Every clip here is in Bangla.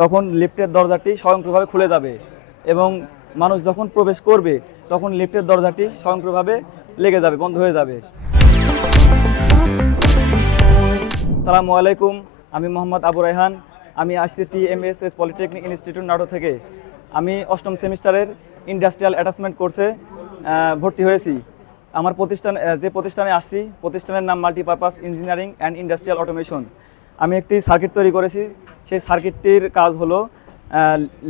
তখন লিফটের দরজাটি স্বয়ংক্রিয়ভাবে খুলে যাবে এবং মানুষ যখন প্রবেশ করবে তখন লিফটের দরজাটি স্বয়ংক্রিয়ভাবে লেগে যাবে, বন্ধ হয়ে যাবে। আসসালামু আলাইকুম, আমি মোহাম্মদ আবু রায়হান। আমি আসছি TMSS পলিটেকনিক ইনস্টিটিউট নাটোর থেকে। আমি 8ম সেমিস্টারের ইন্ডাস্ট্রিয়াল অ্যাটাচমেন্ট কোর্সে ভর্তি হয়েছি। আমার যে প্রতিষ্ঠানে আসছি, প্রতিষ্ঠানের নাম multipurpose engineering and industrial automation. আমি একটি সার্কিট তৈরি করেছি। সেই সার্কিটটির কাজ হলো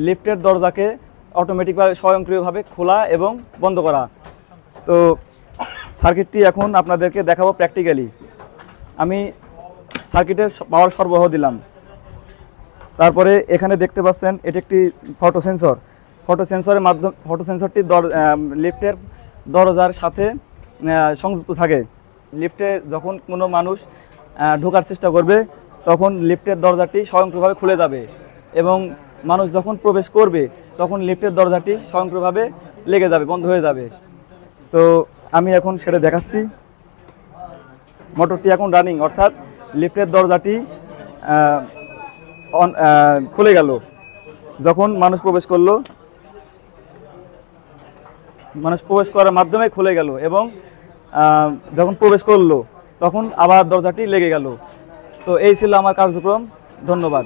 লিফটের দরজাকে অটোমেটিকভাবে স্বয়ংক্রিয়ভাবে খোলা এবং বন্ধ করা। তো সার্কিটটি এখন আপনাদেরকে দেখাবো প্র্যাকটিক্যালি। আমি সার্কিটের পাওয়ার সরবরাহ দিলাম। তারপরে এখানে দেখতে পাচ্ছেন এটি একটি ফটো সেন্সর। ফটো সেন্সরটি লিফটের দরজার সাথে সংযুক্ত থাকে। লিফটে যখন কোনো মানুষ ঢোকার চেষ্টা করবে তখন লিফটের দরজাটি স্বয়ংক্রিয়ভাবে খুলে যাবে এবং মানুষ যখন প্রবেশ করবে তখন লিফটের দরজাটি স্বয়ংক্রিয়ভাবে লেগে যাবে, বন্ধ হয়ে যাবে। তো আমি এখন সেটা দেখাচ্ছি। মোটরটি এখন রানিং, অর্থাৎ লিফটের দরজাটি খুলে গেল যখন মানুষ প্রবেশ করলো। মানুষ প্রবেশ করার মাধ্যমে খুলে গেল এবং যখন প্রবেশ করলো তখন আবার দরজাটি লেগে গেল। তো এই ছিল আমার কার্যক্রম। ধন্যবাদ।